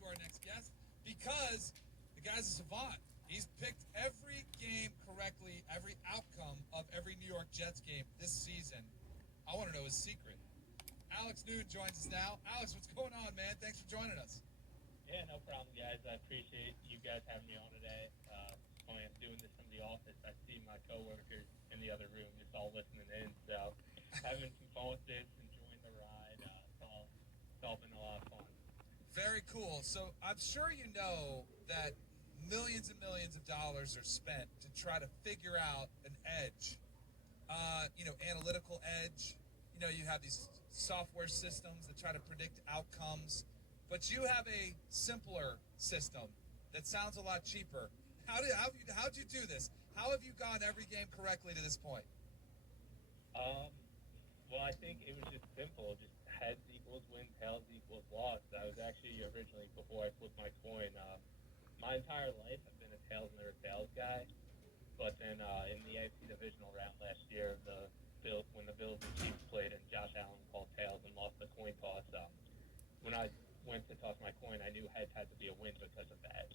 to our next guest because the guy's a savant. He's picked every game correctly, every outcome of every New York Jets game this season. I want to know his secret. Alex Noon joins us now. Alex, what's going on, man? Thanks for joining us. Yeah, no problem, guys. I appreciate you guys having me on today. Funny, I'm doing this from the office. I see my coworkers in the other room just all listening in. So having some fun with this, enjoying the ride. It's all been a lot of fun. Very cool. So I'm sure you know that millions and millions of dollars are spent to try to figure out an edge. Analytical edge. You have these software systems that try to predict outcomes, but you have a simpler system that sounds a lot cheaper. How'd you do this? How have you gone every game correctly to this point? Um, well, I think it was just simple. Just heads equals win, tails equals loss. I was actually originally, before I flipped my coin, my entire life I've been a tails never tails guy. But then in the AFC divisional round last year, when the Bills and Chiefs played and Josh Allen called tails and lost the coin toss, when I went to toss my coin, I knew heads had to be a win because of that.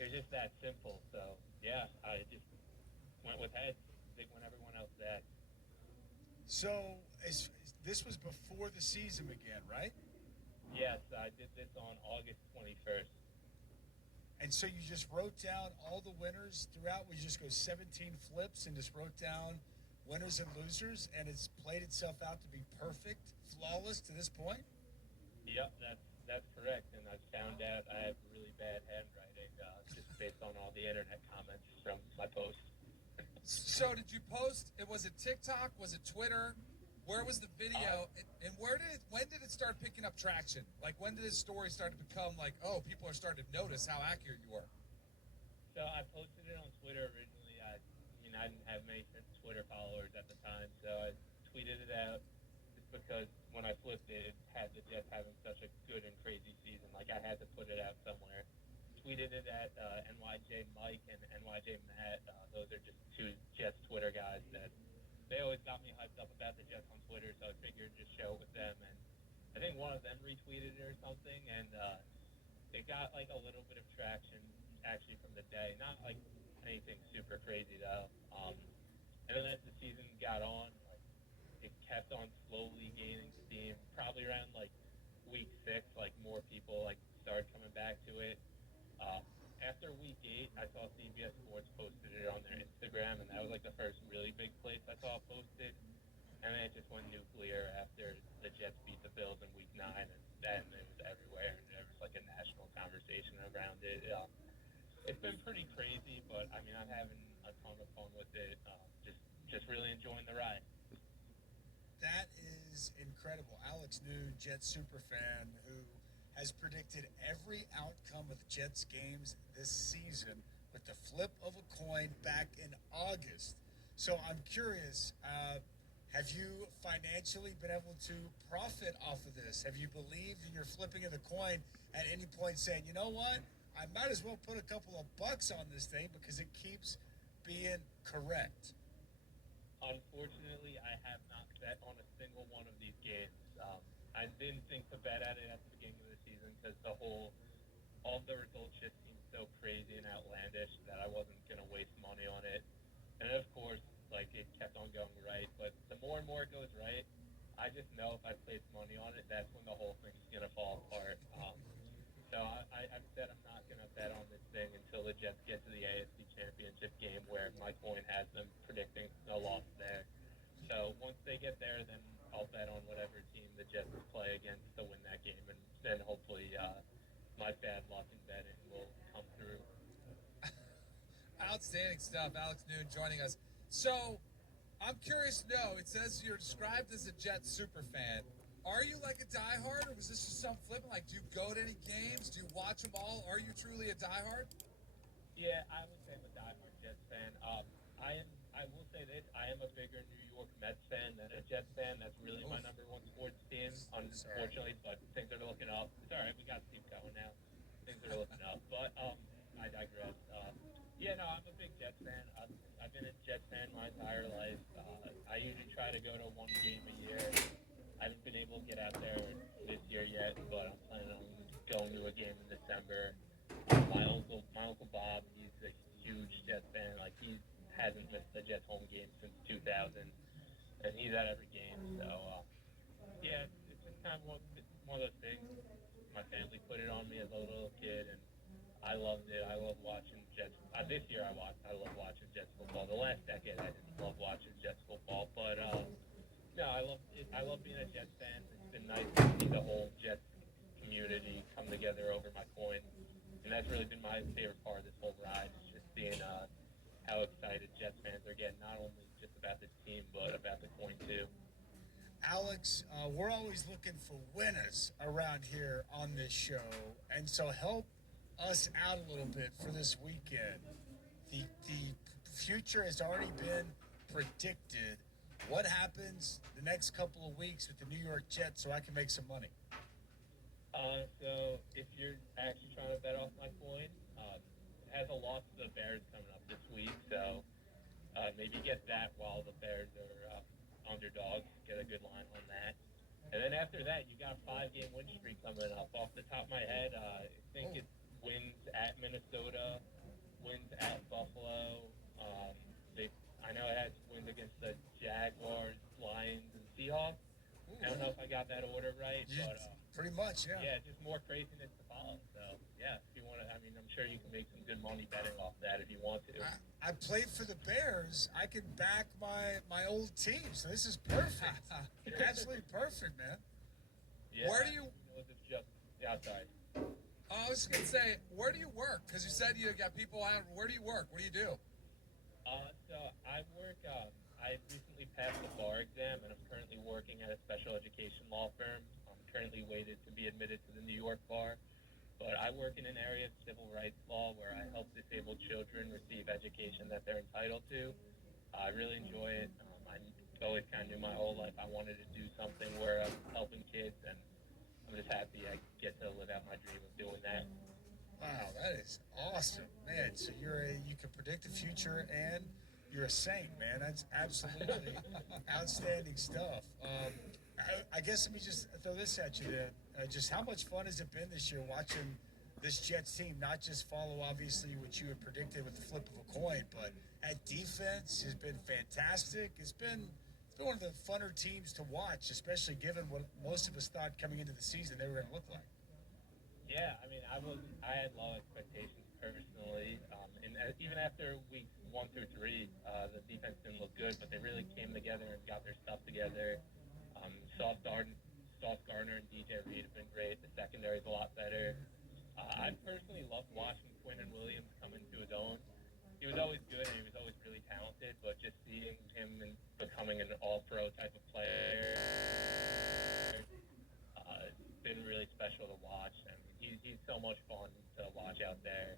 It was just that simple. So yeah, I just went with heads. Big when everyone else had. So this was before the season began, right? Yes, I did this on August 21st. And so you just wrote down all the winners throughout. We just go 17 flips and just wrote down winners and losers, and it's played itself out to be perfect, flawless to this point? Yep, that's correct. And I found out I have really bad handwriting just based on all the internet comments from my post. So did you post? Was it TikTok? Was it Twitter? Where was the video? And when did it start picking up traction? Like, when did this story start to become like, oh, people are starting to notice how accurate you were? So I posted it on Twitter originally. I didn't have many Twitter followers at the time, so I tweeted it out just because when I flipped it, it had the Jets having such a good and crazy season. Like, I had to put it out somewhere. Tweeted it at NYJ Mike and NYJ Matt. Those are just two Jets Twitter guys that they always got me hyped up about the Jets on Twitter, so I figured just share it with them. And I think one of them retweeted it or something, and it got like a little bit of traction actually from the day. Not like anything super crazy though. And then as the season got on, like, it kept on slowly gaining steam. Probably around like week 6, like more people like started coming back to it. After week 8, I saw CBS Sports posted it on their Instagram, and that was like the first really big place I saw it posted. And then it just went nuclear after the Jets beat the Bills in week 9, and then it was everywhere, and there was like a national conversation around it. It's been pretty crazy, but I mean, I'm having a ton of fun with it. Just really enjoying the ride. That is incredible. Alex Noon, Jets superfan, who has predicted every outcome of the Jets games this season with the flip of a coin back in August. So I'm curious, have you financially been able to profit off of this? Have you believed in your flipping of the coin at any point saying, you know what, I might as well put a couple of bucks on this thing because it keeps being correct? Unfortunately, I have not bet on a single one of these games. I didn't think to bet at it at the beginning of the season because all the results just seemed so crazy and outlandish that I wasn't going to waste money on it. And of course, like, it kept on going right. But the more and more it goes right, I just know if I place money on it, that's when the whole thing's going to fall apart. So I've said I'm not going to bet on this thing until the Jets get to the AFC Championship game where my coin has them predicting no loss there. So once they get there, then I'll bet on whatever team the Jets play against to win that game, and then hopefully my bad luck in betting will come through. Outstanding stuff. Alex Noon joining us. So I'm curious to know, it says you're described as a Jets super fan. Are you like a diehard, or was this just some flipping? Like, do you go to any games? Do you watch them all? Are you truly a diehard? Yeah, I would say I'm a diehard Jets fan. I will say this: I am a bigger New York Mets fan than a Jets fan. That's really my number one sports team, unfortunately. But things are looking up. It's all right. We got Steve going now. Things are looking up. But I digress. Yeah, no, I'm a big Jets fan. I've been a Jets fan my entire life. I usually try to go to one game a year. I haven't been able to get out there this year yet, but I'm planning on going to a game in December. My uncle Bob, he's a huge Jets fan. Like he hasn't missed a Jets home game since 2000, and he's at every game. So yeah, it's been kind of one of those things. My family put it on me as a little kid, and I loved it. I love watching Jets. This year I love watching Jets football. The last decade I didn't love watching Jets football, but no, I love it. I love being a Jets fan. It's been nice to see the whole Jets community come together over my coin, and that's really been my favorite part of this whole ride. Is just seeing how excited Jets fans are getting, not only just about the team but about the coin too. Alex, we're always looking for winners around here on this show, and so help us out a little bit for this weekend. The future has already been predicted. What happens the next couple of weeks with the New York Jets so I can make some money? So if you're actually trying to bet off my coin, it has a loss to the Bears coming up this week, so maybe get that while the Bears are underdogs. Get a good line on that. And then after that, you got a 5-game win streak coming up. Off the top of my head, I think it's wins at Minnesota, wins at Buffalo. I know it has wins against the Jaguars, Lions, and Seahawks. I don't know if I got that order right, but Pretty much, yeah. yeah, just more craziness to follow. So yeah, if you want to, I mean, I'm sure you can make some good money betting off that if you want to. I played for the Bears. I can back my old team, so this is perfect. Absolutely perfect, man. Yeah, Where do you? It's just yeah, sorry. I was just gonna say, where do you work? Because you said you got people out. Where do you work? What do you do? So I work. I recently passed the bar exam, and I'm currently working at a special education law firm. I'm currently waited to be admitted to the New York bar, but I work in an area of civil rights law where I help disabled children receive education that they're entitled to. I really enjoy it. I always kind of knew my whole life I wanted to do something where I'm helping kids, and I'm just happy I get to live out my dream of doing that. Wow, that is awesome, man. So you can predict the future and you're a saint, man. That's absolutely outstanding stuff. I guess let me just throw this at you then. Just how much fun has it been this year watching this Jets team not just follow obviously what you had predicted with the flip of a coin, but at defense has been fantastic. It's been one of the funner teams to watch, especially given what most of us thought coming into the season they were going to look like. Yeah, I mean, I had low expectations personally, and even after weeks 1 through 3, the defense didn't look good, but they really came together and got their stuff together. Sauce Gardner and DJ Reed have been great. The secondary is a lot better. I personally loved watching Quinton Williams come into his own. He was always good and he was always really talented, but just seeing him and becoming an all-pro type of player, it's been really special to watch. I mean, he's so much fun to watch out there.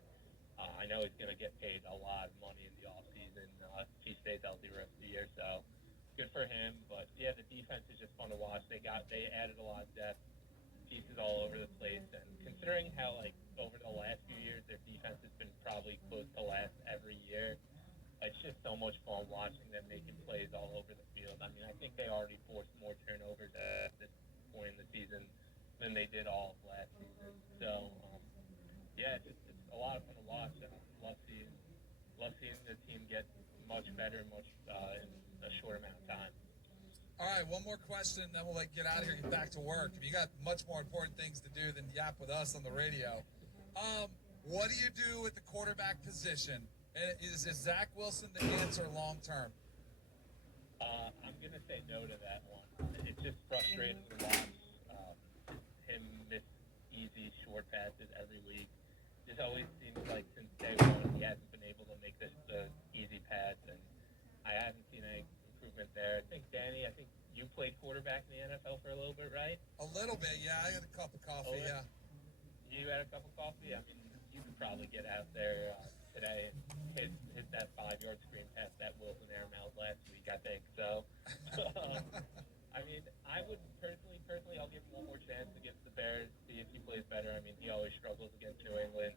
I know he's going to get paid a lot of money in the offseason if he stays healthy the rest of the year, so good for him. But yeah, the defense is just fun to watch. They added a lot of depth, pieces all over the place, and considering how like over the last few years their defense has been probably close to last every year, it's just so much fun watching them making plays all over the field. I mean, I think they already forced more turnovers at this point in the season than they did all of last season. So yeah, it's a lot of fun to watch. And love seeing the team get much better, much in a short amount of time. All right, one more question, then we'll get out of here and get back to work. You got much more important things to do than yap with us on the radio. What do you do at the quarterback position? Is Zach Wilson the answer long term? I'm going to say no to that one. It's just frustrating to watch him miss easy, short passes every week. Just always seems like since day one he hasn't been able to make the easy pass, and I haven't seen any improvement there. I think, Danny, you played quarterback in the NFL for a little bit, right? A little bit, yeah. I had a cup of coffee, yeah. You had a cup of coffee? I mean, you could probably get out there today and hit that 5-yard screen pass that Wilson airmailed last week, I think. So, I mean, I would personally, I'll give him one more chance against the Bears, see if he plays better. I mean, he always struggles against New England.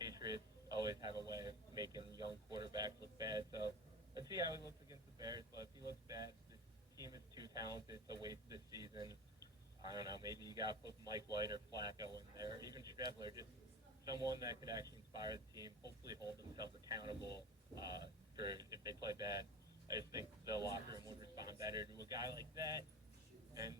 Patriots always have a way of making young quarterbacks look bad. So let's see how he looks against the Bears. But if he looks bad, this team is too talented to waste this season. I don't know. Maybe you got to put Mike White or Flacco in there, or even Strebler. Just someone that could actually inspire the team, hopefully hold themselves accountable for if they play bad. I just think the locker room would respond better to a guy like that. And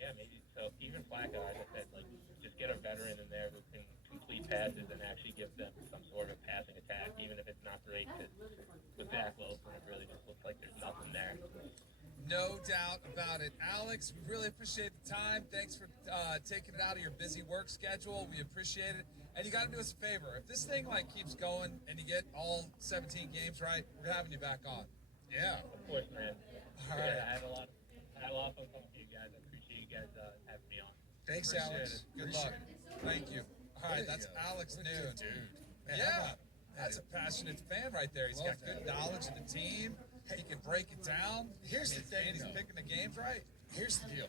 yeah, maybe so. Even Flacco, like I said, like just get a veteran in there who can complete passes and actually give them some sort of passing attack, even if it's not great. Because with Zach Wilson, it really just looks like there's nothing there. No doubt about it. Alex, we really appreciate the time. Thanks for taking it out of your busy work schedule. We appreciate it. And you got to do us a favor. If this thing like keeps going and you get all 17 games right, we're having you back on. Yeah. Of course, man. All Yeah, right. I had a lot of fun talking to you guys. I appreciate you guys having me on. Thanks, Appreciate Alex. it. Good luck. Thank you. All right, that's Alex Noon. Dude. Man, Yeah, that's a passionate fan right there. He's got good knowledge of the team. He can break it down. Here's the thing, and he's though. picking the games right. Here's the deal.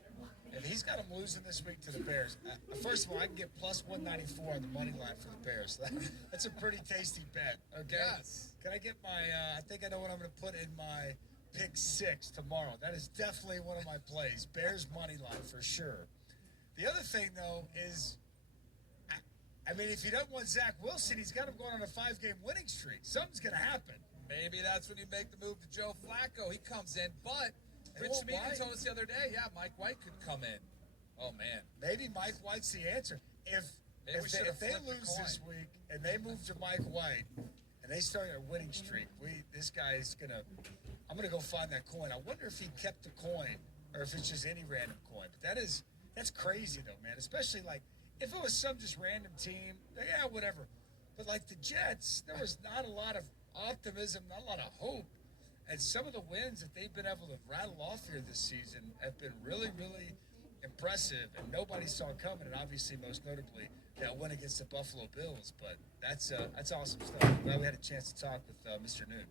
If he's got them losing this week to the Bears, first of all, I can get plus 194 on the money line for the Bears. That's a pretty tasty bet. Okay. Yes. Can I get my? I think I know what I'm going to put in my pick 6 tomorrow. That is definitely one of my plays. Bears money line for sure. The other thing though is, I mean, if he doesn't want Zach Wilson, he's got him going on a 5-game winning streak. Something's going to happen. Maybe that's when you make the move to Joe Flacco. He comes in, but Rich Oh, Meany White. told us the other day, yeah, Mike White could come in. Oh man, Maybe Mike White's the answer. Maybe we should have If they flipped the lose this coin. week and they move to Mike White and they start a winning streak, this guy's gonna. I'm gonna go find that coin. I wonder if he kept the coin or if it's just any random coin. But that's crazy though, man. Especially like if it was some just random team, yeah, whatever. But like the Jets, there was not a lot of optimism, not a lot of hope. And some of the wins that they've been able to rattle off here this season have been really, really impressive, and nobody saw it coming. And obviously, most notably, that win against the Buffalo Bills. But that's awesome stuff. I'm glad we had a chance to talk with Mr. Noon.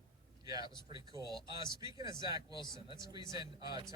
yeah, it was pretty cool. Speaking of Zach Wilson, let's squeeze in